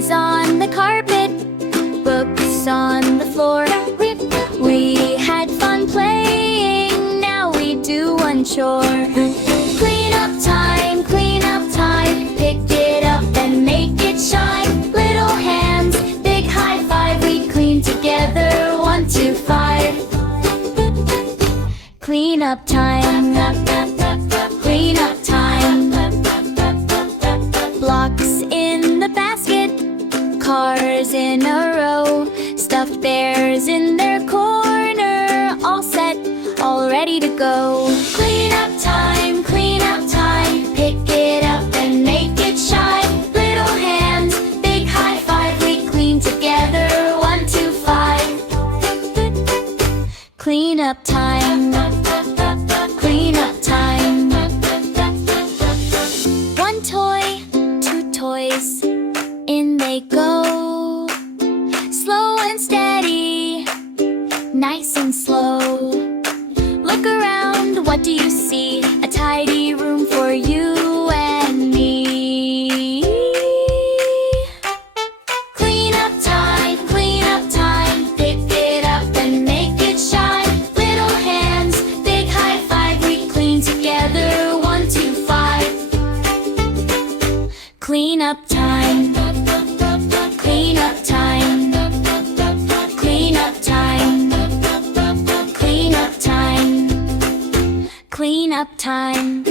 toys on the carpet, books on the floor. We had fun playing, now we do one chore. Clean up time, pick it up and make it shine. Little hands, big high five, we clean together, 1, 2, 5. Clean up time, clean up time. Blocks in the basket, cars in a row, stuffed bears in their corner, all set, all ready to go. Clean up time, pick it up and make it shine. Little hands, big high five, we clean together, 1, 2, 5. Clean up time, clean up time. 1 toy, 2 toys, in they go. Slow and steady, nice and slow. Look around, what do you see? A tidy room for you and me. Clean up time, pick it up and make it shine. Little hands, big high five, we clean together, 1, 2, 5. Clean up time, clean up time, clean up time, clean up time, clean up time.